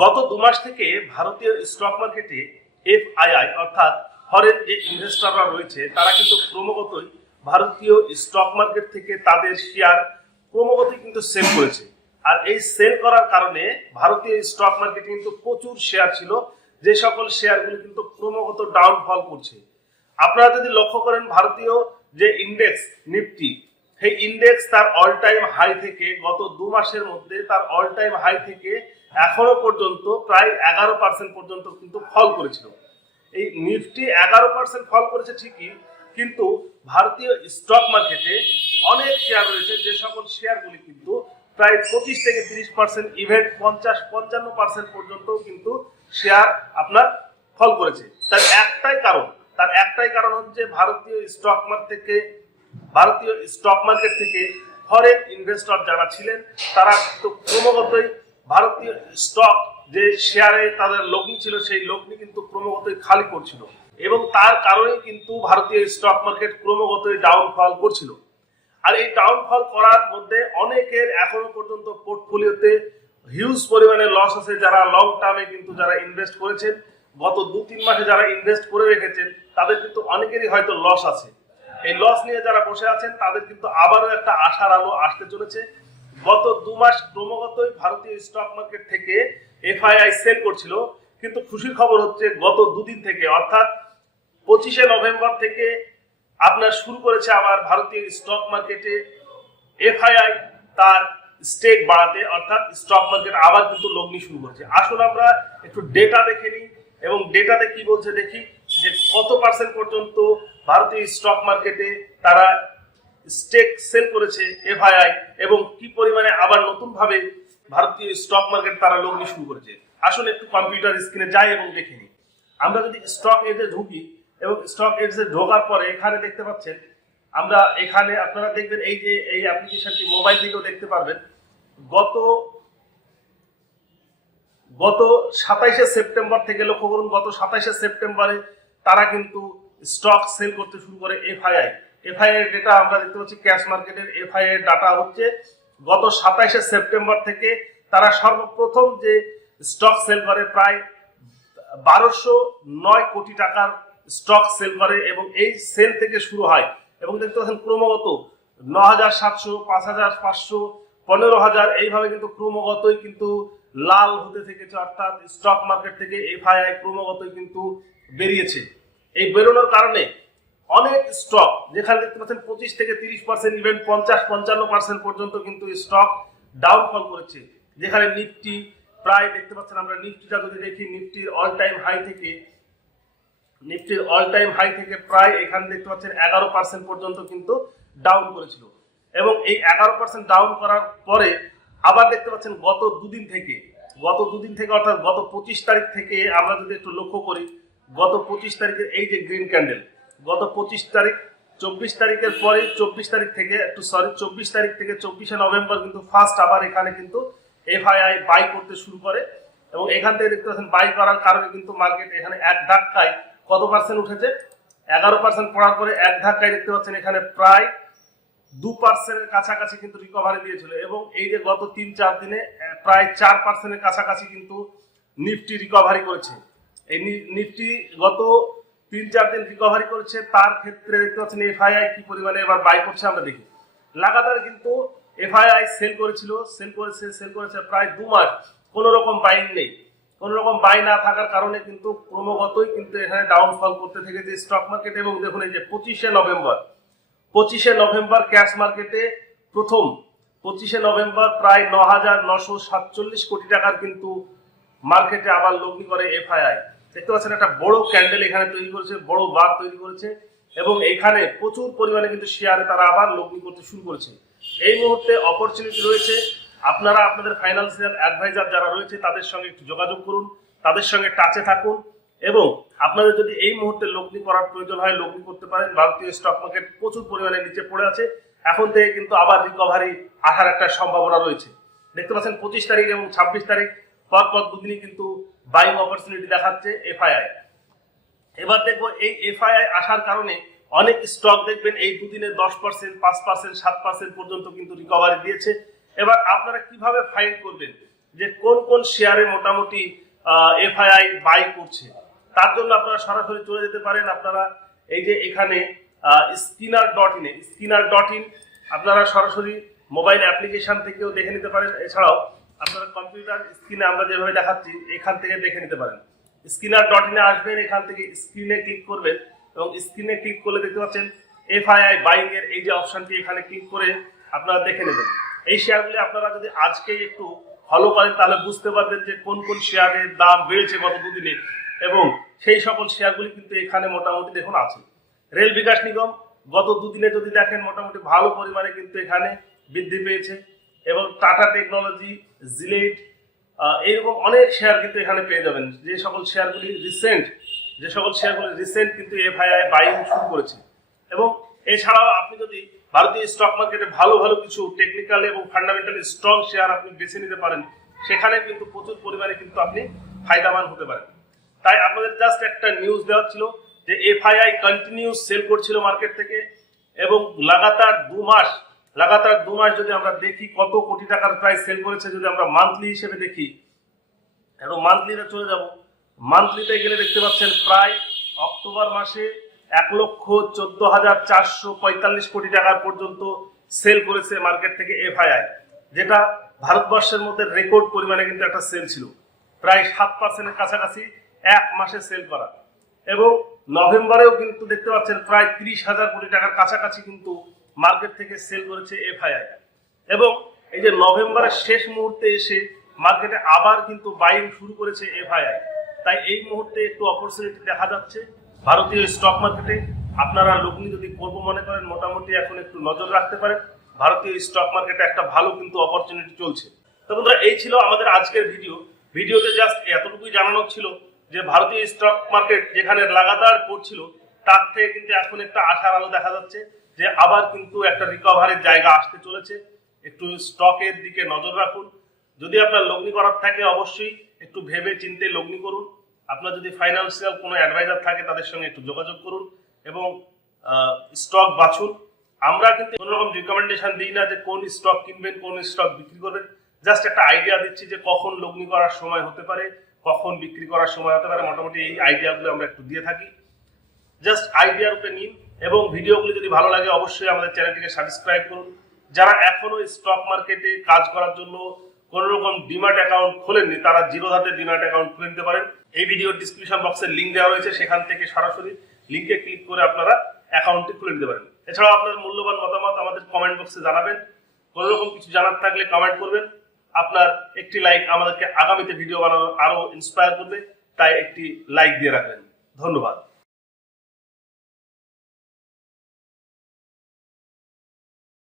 গত দু মাস থেকে ভারতীয় স্টক মার্কেটে এফআইআই অর্থাৎ ফরেন যে ইনভেস্টররা রয়েছে, তারা কিন্তু ক্রমাগতই ভারতীয় স্টক মার্কেট থেকে তাদের শেয়ার ক্রমাগতই কিন্তু সেল করেছে। আর এই সেল করার কারণে ভারতীয় স্টক মার্কেটে কিন্তু প্রচুর শেয়ার ছিল, যে সকল শেয়ারগুলি কিন্তু ক্রমাগত ডাউনফল করছে। আপনারা যদি লক্ষ্য করেন, ভারতীয় যে ইন্ডেক্স নিফটি সেই ইন্ডেক্স তার অল টাইম হাই থেকে গত দু মাসের মধ্যে তার অল টাইম হাই থেকে এখনও পর্যন্ত প্রায় এগারো পার্সেন্ট পর্যন্ত কিন্তু ফল করেছিল। এই নিফটি এগারো পার্সেন্ট ফল করেছে ঠিকই, কিন্তু ভারতীয় স্টক মার্কেটে অনেক শেয়ার রয়েছে, যে সকল শেয়ারগুলি কিন্তু প্রায় পঁচিশ থেকে তিরিশ পার্সেন্ট ইভেন্ট পঞ্চাশ, পঞ্চান্ন পার্সেন্ট পর্যন্ত কিন্তু শেয়ার আপনার ফল করেছে। তার একটাই কারণ, তার একটাই কারণ হচ্ছে ভারতীয় স্টক মার্কেট থেকে, ভারতীয় স্টক মার্কেট থেকে ফরেন ইনভেস্টর যারা ছিলেন, তারা তো ক্রমাগতই ভারতীয় স্টক যে শেয়ারে তাদের লগ্নি ছিল, সেই লগ্নি কিন্তু ক্রমাগতই খালি করছিল। এবং তার কারণেই কিন্তু ভারতীয় স্টক মার্কেট ক্রমাগতই ডাউনফল করছিল। আর এই ডাউনফল করার মধ্যে অনেকের এখনও পর্যন্ত পোর্টফোলিওতে হিউজ পরিমাণে লস আছে, যারা লং টার্মে কিন্তু যারা ইনভেস্ট করেছেন, গত দু তিন মাসে যারা ইনভেস্ট করে রেখেছেন, তাদের কিন্তু অনেকেরই হয়তো লস আছে। এই লস নিয়ে যারা বসে আছেন, তাদের কিন্তু আবারও একটা আশার আলো আসতে চলেছে। গত দু মাস ক্রমাগতই ভারতীয় স্টক মার্কেট থেকে এফআইআই সেল করছিল, কিন্তু খুশির খবর হচ্ছে গত দুদিন থেকে, অর্থাৎ পঁচিশে নভেম্বর থেকে আপনার শুরু করেছে আবার ভারতীয় স্টক মার্কেটে এফআইআই তার স্টেক বাড়াতে, অর্থাৎ স্টক মার্কেট আবার কিন্তু লগ্নি শুরু করেছে। আসুন আমরা একটু ডেটা দেখে নিই, এবং ডেটাতে কি বলছে দেখি যে কত পার্সেন্ট পর্যন্ত ভারতীয় স্টক মার্কেটে তারা স্টেক সেল করেছে এফআইআই এবং কি পরিমাণে আবার নতুন ভাবে ভারতীয় স্টক মার্কেট তারা লগ্নি শুরু করেছে। আসলে একটু কম্পিউটার স্ক্রিনে যাই এবং দেখে নিই। আমরা যদি স্টক এজে ঢুকি এবং স্টক এজে ঢোকার পরে এখানে দেখতে পাচ্ছেন, আমরা এখানে আপনারা দেখবেন এই যে এই অ্যাপ্লিকেশনটি মোবাইল দিকেও দেখতে পারবেন। গত গত সাতাইশে সেপ্টেম্বর থেকে লক্ষ্য করুন, গত সাতাইশে সেপ্টেম্বরে তারা কিন্তু স্টক সেল করতে শুরু করে এফআইআই এফআইআই এর ডেটা আমরা দেখতে পাচ্ছি ক্যাশ মার্কেটের এফআইআই এর ডাটা হচ্ছে গত সাতাইশে সেপ্টেম্বর থেকে তারা সর্বপ্রথম যে স্টক সেল করে প্রায় বারোশো নয় কোটি টাকার স্টক সেল করে এবং এই সেল থেকে শুরু হয়। এবং দেখতে পাচ্ছেন ক্রমাগত ন হাজার সাতশো পাঁচ হাজার পাঁচশো পনেরো হাজার এইভাবে কিন্তু ক্রমাগতই কিন্তু লাল হতে থেকেছে, অর্থাৎ স্টক মার্কেট থেকে এফআইআই ক্রমাগতই কিন্তু বেরিয়েছে। এই বেরোনোর কারণে অনেক স্টক যেখানে দেখতে পাচ্ছেন পঁচিশ থেকে তিরিশ পার্সেন্ট ইভেন পঞ্চাশ, পঞ্চান্ন পার্সেন্ট পর্যন্ত কিন্তু স্টক ডাউনফল করেছে। যেখানে নিফটি প্রায় দেখতে পাচ্ছেন আমরা নিফটিটা যদি দেখি নিফটির অল টাইম হাই থেকে নিফটির অল টাইম হাই থেকে প্রায় এখানে দেখতে পাচ্ছেন এগারো পার্সেন্ট পর্যন্ত কিন্তু ডাউন করেছিল। এবং এই এগারো পার্সেন্ট ডাউন করার পরে আবার দেখতে পাচ্ছেন গত দুদিন থেকে, গত দুদিন থেকে অর্থাৎ গত পঁচিশ তারিখ থেকে আমরা যদি একটু লক্ষ্য করি, গত পঁচিশ তারিখের এই যে গ্রিন ক্যান্ডেল গত পঁচিশ তারিখ, চব্বিশ তারিখের পরে, চব্বিশ তারিখ থেকে একটু সরি চব্বিশ তারিখ থেকে চব্বিশে নভেম্বর কিন্তু ফার্স্ট আবার এখানে কিন্তু এফআইআই বাই করতে শুরু করে এবং এখান থেকে দেখতে পাচ্ছেন বাই করার কারণে কিন্তু মার্কেট এখানে এক ধাক্কায় কত পার্সেন্ট উঠেছে? এগারো পার্সেন্ট পড়ার পরে এক ধাক্কায় দেখতে পাচ্ছেন এখানে প্রায় দু পার্সেন্টের কাছাকাছি কিন্তু রিকভারি দিয়েছিল এবং এই যে গত তিন চার দিনে প্রায় চার পার্সেন্টের কাছাকাছি কিন্তু নিফটি রিকভারি করেছে। এই নিফটি গত তিন, চার দিন রিকভারি করেছে, তার ক্ষেত্রে দেখতে পাচ্ছেন এফআইআই কি পরিমাণে এবার বাই করছে আমরা দেখি। লাগাতার কিন্তু এফআইআই সেল করেছিল সেল করেছে সেল করেছে প্রায় দু মাস, কোনো রকম বাইন নেই। কোনো রকম বাই না থাকার কারণে কিন্তু ক্রমাগতই কিন্তু এখানে ডাউনফল করতে থেকেছে স্টক মার্কেট এবং দেখুন এই যে পঁচিশে নভেম্বর পঁচিশে নভেম্বর ক্যাশ মার্কেটে প্রথম, পঁচিশে নভেম্বর প্রায় ন হাজার নশো সাতচল্লিশ কোটি টাকার কিন্তু মার্কেটে আবার লগ্নি করে এফআইআই দেখতে পাচ্ছেন একটা বড় ক্যান্ডেল এখানে তৈরি করেছে, বড় বার তৈরি করেছে এবং এখানে প্রচুর পরিমাণে কিন্তু শেয়ারে তারা আবার লগ্নি করতে শুরু করেছে। এই মুহূর্তে অপরচুনিটি রয়েছে। আপনারা আপনাদের ফাইন্যান্সিয়াল অ্যাডভাইজার যারা রয়েছে, তাদের সঙ্গে একটু যোগাযোগ করুন, তাদের সঙ্গে টাচে থাকুন এবং আপনাদের যদি এই মুহূর্তে লগ্নি করার প্রয়োজন হয়, লগ্নি করতে পারেন। ভারতীয় স্টক মার্কেট প্রচুর পরিমাণে নিচে পড়ে আছে। এখন থেকে কিন্তু আবার রিকভারি আসার একটা সম্ভাবনা রয়েছে। দেখতে পাচ্ছেন পঁচিশ তারিখ এবং ছাব্বিশ তারিখ পর পর দুদিনই কিন্তু বাইং অপরচুনিটি দেখাচ্ছে এফআইআই এবার দেখব এই এফআইআই আসার কারণে অনেক স্টক দেখবেন এই দুদিনে দশ পার্সেন্ট পাঁচ পার্সেন্ট সাত পার্সেন্ট পর্যন্ত কিন্তু রিকভারি দিয়েছে। এবার আপনারা কীভাবে ফাইন্ড করবেন যে কোন কোন শেয়ারে মোটামুটি এফআইআই বাই করছে? তার জন্য আপনারা সরাসরি চলে যেতে পারেন। আপনারা এই যে এখানে স্কিনার ডট ইনে স্কিনার ডট ইন আপনারা সরাসরি মোবাইল অ্যাপ্লিকেশন থেকেও দেখে নিতে পারেন। এছাড়াও আপনারা কম্পিউটার স্ক্রিনে আমরা যেভাবে দেখাচ্ছি, এখান থেকে দেখে নিতে পারেন। স্ক্রিনার ডট ইনে আসবেন, এখান থেকে স্ক্রিনে ক্লিক করবেন এবং স্ক্রিনে ক্লিক করলে দেখতে পাচ্ছেন এফআইআই বাইং এর এই যে অপশনটি এখানে ক্লিক করে আপনারা দেখে নেবেন। এই শেয়ারগুলি আপনারা যদি আজকেই একটু ফলো করেন, তাহলে বুঝতে পারবেন যে কোন কোন শেয়ারের দাম বেড়েছে গত দুদিনে এবং সেই সকল শেয়ারগুলি কিন্তু এখানে মোটামুটি দেখুন আছে। রেল বিকাশ নিগম গত দুদিনে যদি দেখেন, মোটামুটি ভালো পরিমাণে কিন্তু এখানে বৃদ্ধি পেয়েছে। এবং টাটা টেকনোলজি জিলেট এইরকম অনেক শেয়ার কিন্তু এখানে পেয়ে যাবেন। যে সকল শেয়ারগুলি রিসেন্ট যে সকল শেয়ারগুলি রিসেন্ট কিন্তু এফআইআই বাইং শুরু করেছে। এবং এছাড়াও আপনি যদি ভারতীয় স্টক মার্কেটে ভালো ভালো কিছু টেকনিক্যাল এবং ফান্ডামেন্টাল স্ট্রং শেয়ার আপনি বেছে নিতে পারেন, সেখানে কিন্তু প্রচুর পরিমাণে কিন্তু আপনি ফায়দাবান হতে পারেন। তাই আপনাদের জাস্ট একটা নিউজ দেওয়া ছিল যে এফআইআই কন্টিনিউ সেল করছিল মার্কেট থেকে এবং লাগাতার দু মাস লাগাতার দু মাস যদি আমরা দেখি কত কোটি টাকার প্রায় সেল করেছে, যদি আমরা মান্থলি হিসেবে দেখি এবং মান্থলিতে চলে যাব। মান্থলিতে গেলে দেখতে পাচ্ছেন প্রায় অক্টোবর মাসে এক লক্ষ চোদ্দ হাজার চারশো পঁয়তাল্লিশ কোটি টাকার পর্যন্ত সেল করেছে মার্কেট থেকে এফআইআই যেটা ভারতবর্ষের মধ্যে রেকর্ড পরিমাণে কিন্তু একটা সেল ছিল। প্রায় সাত পার্সেন্টের কাছাকাছি এক মাসে সেল করা। এবং নভেম্বরেও কিন্তু দেখতে পাচ্ছেন প্রায় তিরিশ হাজার কোটি টাকার কাছাকাছি কিন্তু মার্কেট থেকে সেল করেছে এফআইআই এবং এই যে নভেম্বরের শেষ মুহূর্তে এসে মার্কেটে আবার কিন্তু বাইং শুরু করেছে এফআইআই তাই এই মুহূর্তে একটু অপরচুনিটি দেখা যাচ্ছে ভারতীয় স্টক মার্কেটে আপনারা লগ্নি যদি করব মনে করেন, মোটামুটি এখন একটু নজর রাখতে পারেন। ভারতীয় স্টক মার্কেটে একটা ভালো কিন্তু অপরচুনিটি চলছে। তো বন্ধুরা, এই ছিল আমাদের আজকের ভিডিও ভিডিওতে জাস্ট এতটুকুই জানানো ছিল যে ভারতীয় স্টক মার্কেট যেখানে লাগাতার পড়ছিল, তার থেকে কিন্তু এখন একটা আশার আলো দেখা যাচ্ছে। যে আবার কিন্তু একটা রিকভারির জায়গা আসতে চলেছে। একটু স্টকের দিকে নজর রাখুন। যদি আপনার লগ্নি করার থাকে, অবশ্যই একটু ভেবে চিন্তে লগ্নি করুন। আপনার যদি ফাইন্যান্সিয়াল কোনো অ্যাডভাইজার থাকে, তাদের সঙ্গে একটু যোগাযোগ করুন এবং স্টক বাছুন। আমরা কিন্তু কোনো রকম রিকমেন্ডেশন দিই না যে কোন স্টক কিনবেন, কোন স্টক বিক্রি করবেন। জাস্ট একটা আইডিয়া দিচ্ছি যে কখন লগ্নি করার সময় হতে পারে, কখন বিক্রি করার সময় হতে পারে। মোটামুটি এই আইডিয়াগুলো আমরা একটু দিয়ে থাকি। জাস্ট আইডিয়া রূপে নিন। এবং ভিডিওগুলি যদি ভালো লাগে, অবশ্যই আমাদের চ্যানেলটিকে সাবস্ক্রাইব করুন। যারা এখনও স্টক মার্কেটে কাজ করার জন্য কোন রকম ডিমার্ট অ্যাকাউন্ট খোলেননি, তারা জিরো ধাতে ডিমার্ট অ্যাকাউন্ট খুলে নিতে পারেন। এই ভিডিওর ডিসক্রিপশন বক্সে লিঙ্ক দেওয়া রয়েছে, সেখান থেকে সরাসরি লিঙ্কে ক্লিক করে আপনারা অ্যাকাউন্টটি খুলে নিতে পারেন। এছাড়াও আপনার মূল্যবান মতামত আমাদের কমেন্ট বক্সে জানাবেন। কোনো রকম কিছু জানার থাকলে কমেন্ট করবেন। আপনার একটি লাইক আমাদেরকে আগামীতে ভিডিও বানানো আরও ইন্সপায়ার করবে, তাই একটি লাইক দিয়ে রাখবেন। ধন্যবাদ।